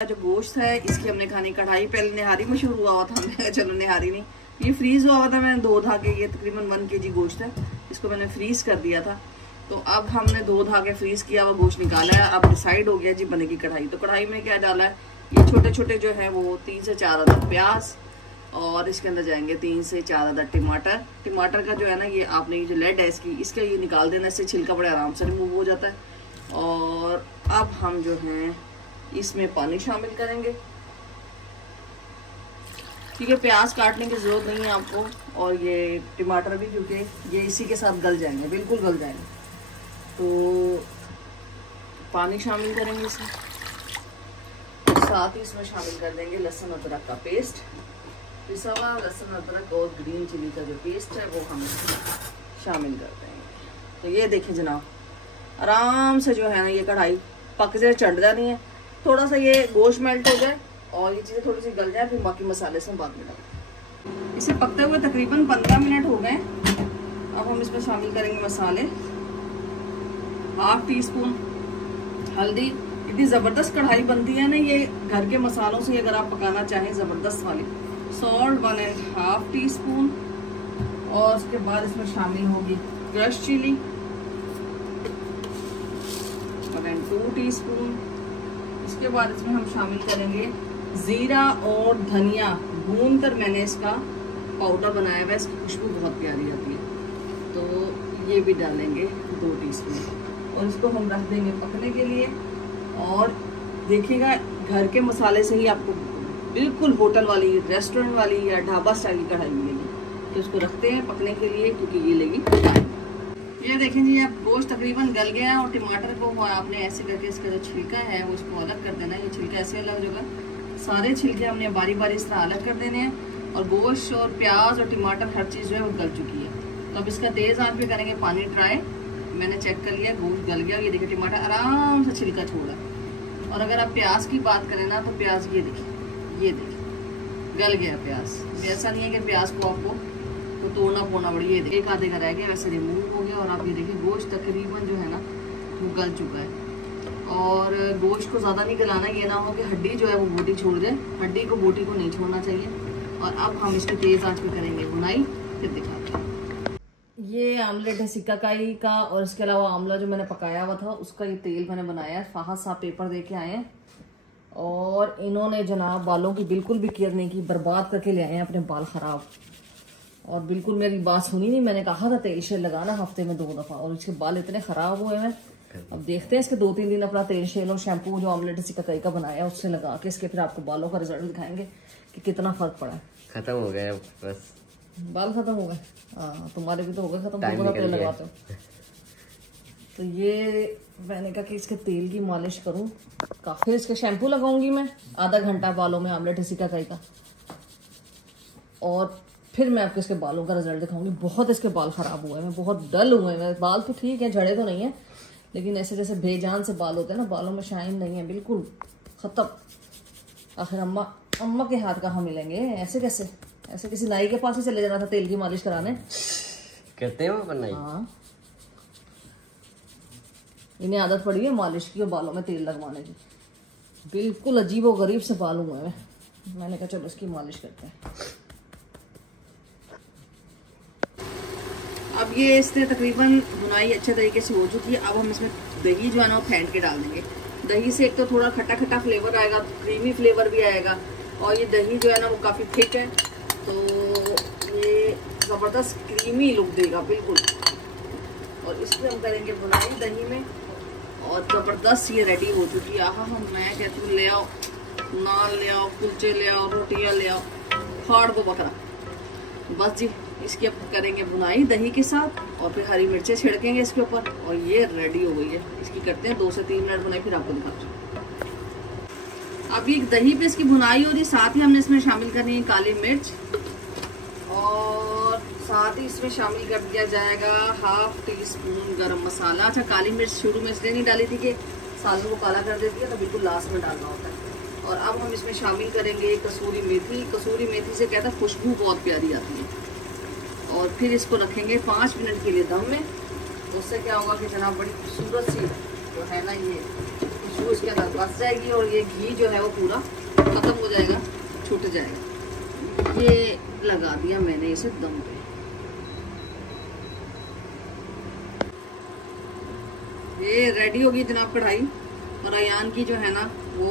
जो गोश्त है इसकी हमने खानी कढ़ाई। पहले निहारी मशहूर हुआ था, हमने चलो निहारी नहीं, ये फ्रीज हुआ था। मैंने 2 धागे, ये तकरीबन 1 kg गोश्त है, इसको मैंने फ्रीज कर दिया था। तो अब हमने 2 धागे फ्रीज किया हुआ गोश्त निकाला है। अब डिसाइड हो गया जी बनेगी कढ़ाई। तो कढ़ाई में क्या डाला है, ये छोटे छोटे जो है वो 3 से 4 अदद प्याज, और इसके अंदर जाएंगे 3 से 4 अदद टमाटर। टमाटर का जो है ना, ये आपने ये जो लेड है इसकी, इसका ये निकाल देना, इससे छिलका बड़े आराम से रिमूव हो जाता है। और अब हम जो है इसमें पानी शामिल करेंगे, ठीक है। प्याज काटने की जरूरत नहीं है आपको, और ये टमाटर भी क्योंकि ये इसी के साथ गल जाएंगे, बिल्कुल गल जाएंगे। तो पानी शामिल करेंगे इसमें, साथ ही इसमें शामिल कर देंगे लहसुन अदरक का पेस्ट, पिसा हुआ लहसुन अदरक और ग्रीन चिली का जो पेस्ट है वो हम शामिल कर देंगे। तो ये देखिए जनाब, आराम से जो है ना ये कढ़ाई पक जाए, चढ़ जानी है। थोड़ा सा ये गोश्त मेल्ट हो जाए और ये चीज़ें थोड़ी सी गल जाए, फिर बाकी मसाले से बाद में डालें। इसे पकते हुए तकरीबन 15 मिनट हो गए। अब हम इसमें शामिल करेंगे मसाले। 1/2 टीस्पून हल्दी। इतनी ज़बरदस्त कढ़ाई बनती है ना ये घर के मसालों से, अगर आप पकाना चाहें ज़बरदस्त वाली। सॉल्ट 1.5 टीस्पून, और उसके बाद इसमें शामिल होगी क्रश चिली 1.2 टीस्पून। इसके बाद इसमें हम शामिल करेंगे जीरा और धनिया, भून कर मैंने इसका पाउडर बनाया हुआ है, इसकी खुशबू बहुत प्यारी आती है। तो ये भी डालेंगे 2 टीस्पून, और इसको हम रख देंगे पकने के लिए। और देखिएगा घर के मसाले से ही आपको बिल्कुल होटल वाली, रेस्टोरेंट वाली या ढाबा स्टाइल की कढ़ाई मिलेगी। तो इसको रखते हैं पकने के लिए, क्योंकि ये लेगी टाइम। ये देखें जी, अब गोश्त तकरीबन गल गया है, और टमाटर को आपने ऐसे करके इसका जो छिलका है वो इसको अलग कर देना है। ये छिलका ऐसे अलग होगा, सारे छिलके हमने बारी बारी इस तरह अलग कर देने हैं। और गोश्त और प्याज और टमाटर हर चीज़ जो है वो गल चुकी है। तो अब इसका तेज़ आंच पे करेंगे पानी ट्राई। मैंने चेक कर लिया, गोश्त गल गया। ये देखिए टमाटर आराम से छिलका छोड़ा। और अगर आप प्याज की बात करें ना, तो प्याज ये देखिए गल गया प्याज। ऐसा नहीं है कि प्याज को आपको तो तोड़ना पोड़ना पड़ी। ये एक आधे का रह गया, वैसे रिमूव हो गया। और आप ये देखिए गोश्त तकरीबन जो है ना वो गल चुका है। और गोश्त को ज़्यादा नहीं गलाना, ये ना हो कि हड्डी जो है वो बोटी छोड़ जाए। हड्डी को बोटी को नहीं छोड़ना चाहिए। और अब हम इसकी तेज़ आंच पे करेंगे बुनाई, फिर दिखाते हैं। ये आमलेट है सिक्काकाई का, और इसके अलावा आमला जो मैंने पकाया हुआ था उसका ये तेल मैंने बनाया है। फाहद साहब पेपर दे के आए हैं, और इन्होंने जनाब बालों की बिल्कुल भी केयर नहीं की, बर्बाद करके ले आए हैं अपने बाल ख़राब। और बिल्कुल मेरी बात सुनी नहीं। मैंने कहा था तेल शेल लगाना हफ्ते में 2 दफ़ा, और इसके बाल इतने ख़राब हुए हैं। अब देखते हैं इसके 2-3 दिन अपना तेल शेल और शैम्पू जो आमलेट सिक्काकाई का बनाया है उससे लगा के इसके फिर आपको बालों का रिजल्ट दिखाएंगे कि कितना फ़र्क पड़ा है। खत्म हो गया बस, बाल खत्म हो गए। हाँ, तुम्हारे भी तो हो गए खत्म, तेल लगाते हो। तो ये मैंने कहा कि इसके तेल की मालिश करूँ, फिर इसके शैम्पू लगाऊंगी मैं आधा घंटा बालों में आमलेट सिक्काकाई का, और फिर मैं आपको इसके बालों का रिजल्ट दिखाऊंगी। बहुत इसके बाल खराब हुए हैं, बहुत डल हुए हैं। बाल तो ठीक है, झड़े तो नहीं है, लेकिन ऐसे जैसे बेजान से बाल होते हैं ना, बालों में शाइन नहीं है, बिल्कुल खत्म। आखिर अम्मा के हाथ कहाँ मिलेंगे? ऐसे कैसे? ऐसे किसी नाई के पास ही चले जाना था तेल की मालिश कराने। करते हैं वो नाई? हाँ, इन्हें आदत पड़ी है मालिश की और बालों में तेल लगवाने की। बिल्कुल अजीब और गरीब से बाल हुए हैं। मैंने कहा चलो इसकी मालिश करते हैं। अब ये इसने तकरीबन बुनाई अच्छे तरीके से हो चुकी है। अब हम इसमें दही जो है ना वो फेंट के डाल देंगे। दही से एक तो थोड़ा खट्टा खट्टा फ्लेवर आएगा, क्रीमी फ्लेवर भी आएगा, और ये दही जो है ना वो काफ़ी थिक है, तो ये ज़बरदस्त क्रीमी लुक देगा बिल्कुल। और इसमें हम करेंगे बुनाई दही में, और ज़बरदस्त ये रेडी हो चुकी है। हाँ, मैं कहती हूँ ले आओ नान, ले आओ कुलचे, ले आओ रोटियाँ, ले आओ फाड़ को बकरा। बस जी, इसकी अब करेंगे बुनाई दही के साथ, और फिर हरी मिर्चें छिड़केंगे इसके ऊपर, और ये रेडी हो गई है। इसकी करते हैं 2 से 3 मिनट बुनाई, फिर आपको दिखाते हैं। अभी दही पे इसकी बुनाई हो रही, साथ ही हमने इसमें शामिल करनी है काली मिर्च, और साथ ही इसमें शामिल कर दिया जाएगा 1/2 टीस्पून गरम मसाला। अच्छा, काली मिर्च शुरू में इसलिए नहीं डाली थी कि सालों को काला कर देती है, तो बिल्कुल लास्ट में डालना होता है। और अब हम इसमें शामिल करेंगे कसूरी मेथी। कसूरी मेथी से कहता है खुशबू बहुत प्यारी आती है। और फिर इसको रखेंगे 5 मिनट के लिए दम में। तो उससे क्या होगा कि जनाब बड़ी खूबसूरत सी जो है ना ये खुशबू इसके अंदर बस जाएगी और ये घी जो है वो पूरा खत्म हो जाएगा, छूट जाएगा। ये लगा दिया मैंने इसे दम पे। ये रेडी होगी जनाब कढ़ाई, और अयान की जो है ना वो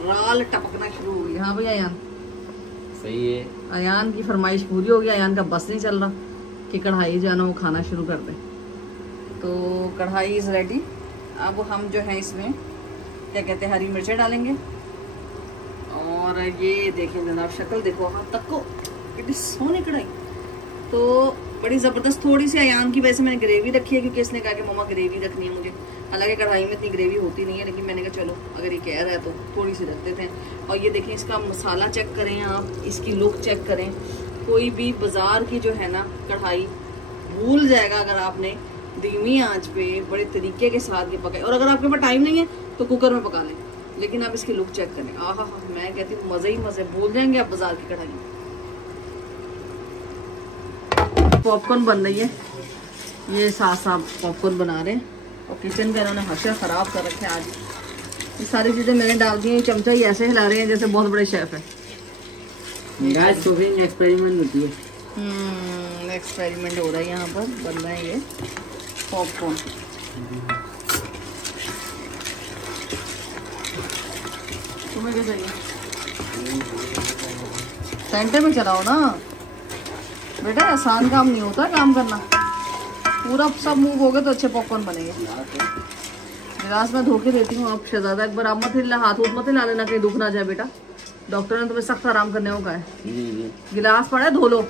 राल टपकना शुरू हो गई। हाँ भाई अयान सही है। अयान की फरमाइश पूरी हो गई। अयान का बस नहीं चल रहा कि कढ़ाई जो है ना वो खाना शुरू कर दे। तो कढ़ाई इज़ रेडी। अब हम जो है इसमें क्या कहते हैं हरी मिर्चें डालेंगे। और ये देखें जनाब शक्ल देखो, हाँ तक को कितनी सोनी कढ़ाई। तो बड़ी ज़बरदस्त, थोड़ी सी अयान की वजह से मैंने ग्रेवी रखी है, क्योंकि इसने कहा कि मम्मा ग्रेवी रखनी है मुझे। हालांकि कढ़ाई में इतनी ग्रेवी होती नहीं है, लेकिन मैंने कहा चलो अगर ये कह रहा है तो थोड़ी सी रख देते हैं। और ये देखें इसका मसाला चेक करें आप, इसकी लुक चेक करें। कोई भी बाजार की जो है ना कढ़ाई भूल जाएगा अगर आपने धीमी आंच पे बड़े तरीके के साथ ये पकाए। और अगर आपके पास टाइम नहीं है तो कुकर में पका लें, लेकिन आप इसकी लुक चेक करें। आहा हा, मैं कहती हूँ मज़े ही मज़े, भूल जाएंगे आप बाजार की कढ़ाई। पॉपकॉर्न बन रही है, ये साथ साथ पॉपकॉर्न बना रहे हैं। और किचन का इन्होंने हशर ख़राब कर रखे हैं आज। ये सारी चीज़ें मैंने डाल दी हैं, चमचा ही ऐसे हिला रहे हैं जैसे बहुत बड़े शेफ़ है। गाइस कुकिंग एक्सपेरिमेंट होती है। एक्सपेरिमेंट हो रहा है यहाँ पर, बन रहा है ये पॉपकॉर्न। तुम्हें क्या चाहिए? सेंटर में चलाओ ना बेटा, आसान काम नहीं होता काम करना। पूरा सब मूव हो गए तो अच्छे पॉपकॉर्न बनेंगे। गिलास में धो के देती हूँ। आप शहजादा एक बार आप मत हिला, हाथ मत हिला लेना कहीं दुख ना जाए बेटा। डॉक्टर ने तुम्हें सख्त आराम करने को कहा है। गिलास पड़ा है, धो लो।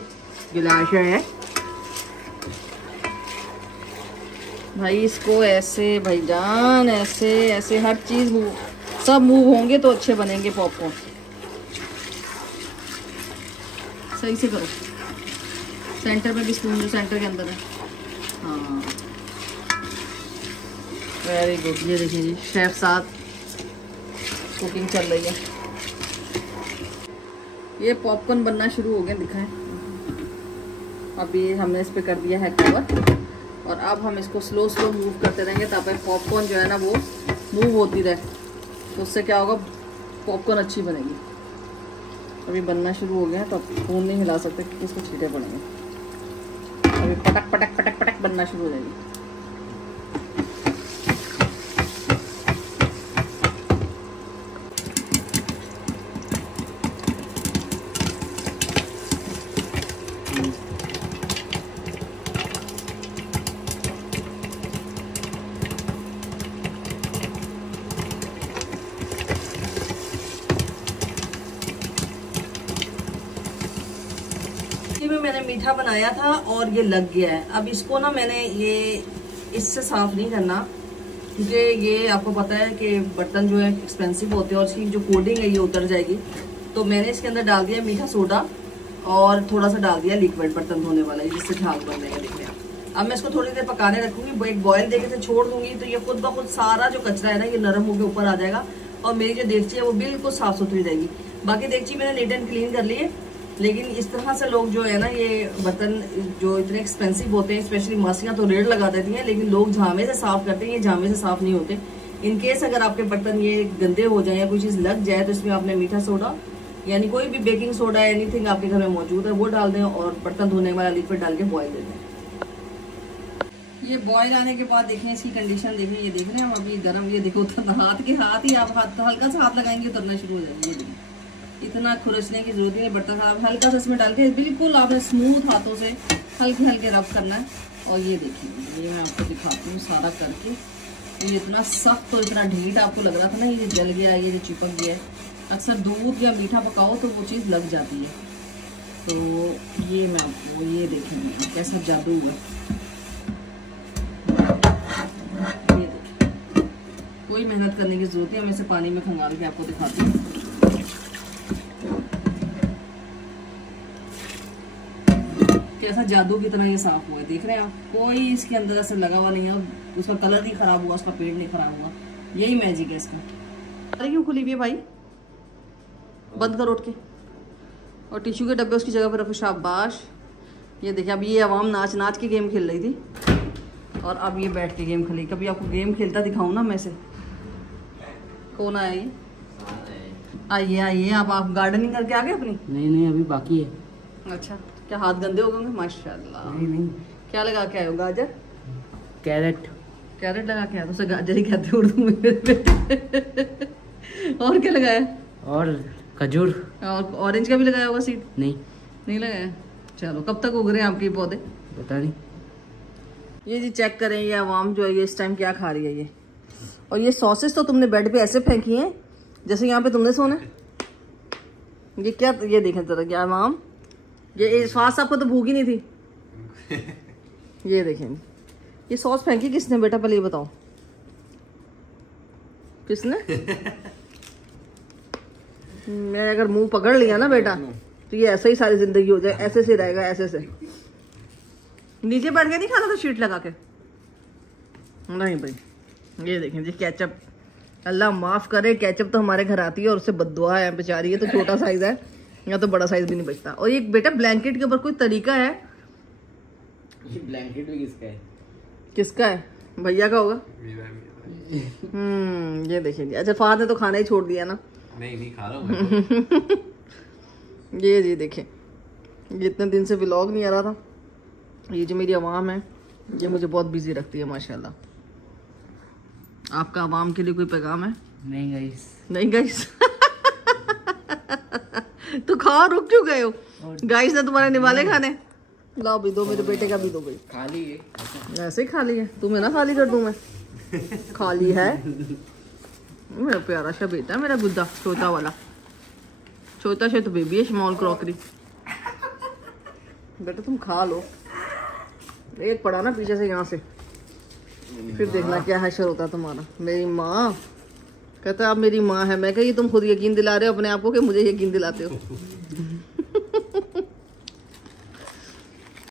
गिलास है भाई, इसको ऐसे भाईजान, ऐसे ऐसे हर चीज मूव, सब मूव होंगे तो अच्छे बनेंगे पॉपकॉर्न। सही से करो। सेंटर में भी स्पून जो सेंटर के अंदर है। हाँ वेरी गुड। ये देखिए जी शेफ साथ कुकिंग चल रही है। ये पॉपकॉर्न बनना शुरू हो गए, दिखाएं। अभी हमने इस पे कर दिया है कवर, और अब हम इसको स्लो स्लो मूव करते रहेंगे ताकि पॉपकॉर्न जो है ना वो मूव होती रहे। तो उससे क्या होगा, पॉपकॉर्न अच्छी बनेगी। अभी बनना शुरू हो गया है तो अब फोन नहीं हिला सकते क्योंकि इसको छींटे पड़ेंगे। अभी पटक पटक पटक पटक बनना शुरू हो जाएगी। में मैंने मीठा बनाया था और ये लग गया है। अब इसको ना मैंने ये इससे साफ नहीं करना, क्योंकि ये आपको पता है कि बर्तन जो है एक्सपेंसिव होते हैं और इसकी जो कोटिंग है ये उतर जाएगी। तो मैंने इसके अंदर डाल दिया मीठा सोडा और थोड़ा सा डाल दिया लिक्विड बर्तन धोने वाला, जिससे झाग बन जाएगा। देखिए अब मैं इसको थोड़ी देर पकाने रखूंगी, एक बॉयल देके से छोड़ दूंगी तो ये खुद ब खुद सारा जो कचरा है ना ये नरम होकर ऊपर आ जाएगा और मेरी जो देगची है वो बिल्कुल साफ सुथरी रहेगी। बाकी देगची मैंने नीट एंड क्लीन कर ली है, लेकिन इस तरह से लोग जो है ना ये बर्तन जो इतने एक्सपेंसिव होते हैं, स्पेशली मासियाँ तो रेट लगा देती हैं, लेकिन लोग झामे से साफ करते हैं, ये झामे से साफ नहीं होते। इनकेस अगर आपके बर्तन ये गंदे हो जाए या कोई चीज़ लग जाए तो इसमें आपने मीठा सोडा यानी कोई भी बेकिंग सोडा एनीथिंग आपके घर में मौजूद है वो डाल दें और बर्तन धोने वाला लिक्विड डाल के बॉयल दे दें। ये बॉयल आने के बाद देखें इसकी कंडीशन देखें, ये देख रहे हैं हम अभी गर्म, ये देखो हाथ ही आप हल्का सा हाथ लगाएंगे उतरना शुरू हो जाएगा। ये देखिए इतना खुरचने की जरूरत नहीं, बर्तन खराब हल्का सा इसमें डाल के बिल्कुल आपने स्मूथ हाथों से हल्के हल्के रब करना है। और ये देखिए ये मैं आपको दिखाती हूँ सारा करके। ये इतना सख्त और इतना ढीठ आपको लग रहा था ना, ये जल गया, ये जो चिपक गया है। अक्सर दूध या मीठा पकाओ तो वो चीज़ लग जाती है। तो ये मैं आपको ये देखेंगे कैसा जादू है। ये देखिए कोई मेहनत करने की जरूरत है, मैं इसे पानी में खंगाल के आपको दिखाती हूँ। कैसा जादू की तरह ये साफ हुआ है, देख रहे हैं आप, कोई इसके अंदर ऐसे लगा हुआ नहीं है, उसका कलर नहीं खराब हुआ, उसका पेट नहीं खराब हुआ। यही मैजिक है इसका। अरे क्यों खुली हुई है भाई, बंद करो उठ के। और टिश्यू के डब्बे उसकी जगह पर रखो, शाबाश। ये देखिए अब ये आवाम नाच नाच के गेम खेल रही थी और अब ये बैठ के गेम खेलेगी। कभी आपको गेम खेलता दिखाऊं ना मैं से, कौन आया ये? आइए आइए, आप गार्डनिंग करके आ गए अपनी? नहीं अभी बाकी है। अच्छा, क्या हाथ गंदे हो गए? माशाल्लाह। नहीं क्या लगा के आए हो? गाजर, कैरेट। कैरेट लगा के आए? तो उसे गाजर ही कहते हैं उर्दू में। और क्या लगाया? और खजूर। और ऑरेंज का भी लगाया होगा सीड? नहीं लगाया। चलो, कब तक उग रहे हैं आपके पौधे? पता नहीं। ये जी चेक करें, ये आवाम जो है ये इस टाइम क्या खा रही है ये। और ये सॉसेस तो तुमने बेड पे ऐसे फेंकी हैं जैसे यहाँ पे तुमने सोना। ये क्या, ये देखें जरा, क्या आवाम, ये फास्ट आपको तो भूख ही नहीं थी। ये देखें, ये सॉस फेंकी किसने बेटा? पहले ये बताओ किसने? मैं अगर मुंह पकड़ लिया ना बेटा तो ये ऐसे ही सारी जिंदगी हो जाए, ऐसे से रहेगा, ऐसे से। नीचे बैठ के नहीं खाना था शीट लगा के? नहीं भाई। ये देखें जी केचप, अल्लाह माफ करे, केचप तो हमारे घर आती है और उससे बद्दुआ है बेचारी। ये तो छोटा साइज है, या तो बड़ा साइज भी नहीं बचता। और ये बेटा ब्लैंकेट के ऊपर कोई तरीका है? ये ब्लैंकेट भी किसका है? किसका है? भैया का होगा। ये देखिए जी। अच्छा, फहद ने तो खाना ही छोड़ दिया ना? नहीं खा रहा हूँ। ये जी देखें, ये इतने दिन से व्लॉग नहीं आ रहा था। ये जो मेरी आवाम है ये मुझे बहुत बिजी रखती है माशाल्लाह। आपका आवाम के लिए कोई पैगाम है? नहीं गाइस। नहीं गाइस। तो खाओ, रुक क्यों गए हो? गाइस ने तुम्हारे निवाले खाने। लाओ भी दो, मेरे बेटे का भी दो भाई। खाली है ऐसे ही खाली है? तुम्हें ना खाली कर दूं मैं? खाली है। मेरा प्यारा सा बेटा, मेरा गुद्दा छोटा वाला, छोटा सा तो बेबी है, स्मॉल क्रॉकरी। बेटा तुम खा लो, एक पड़ा ना पीछे से यहाँ से, फिर देखना क्या हशर होता तुम्हारा। मेरी माँ कहता है आप मेरी माँ है। मैं कही तुम खुद यकीन दिला रहे हो अपने आप को कि मुझे यकीन दिलाते हो।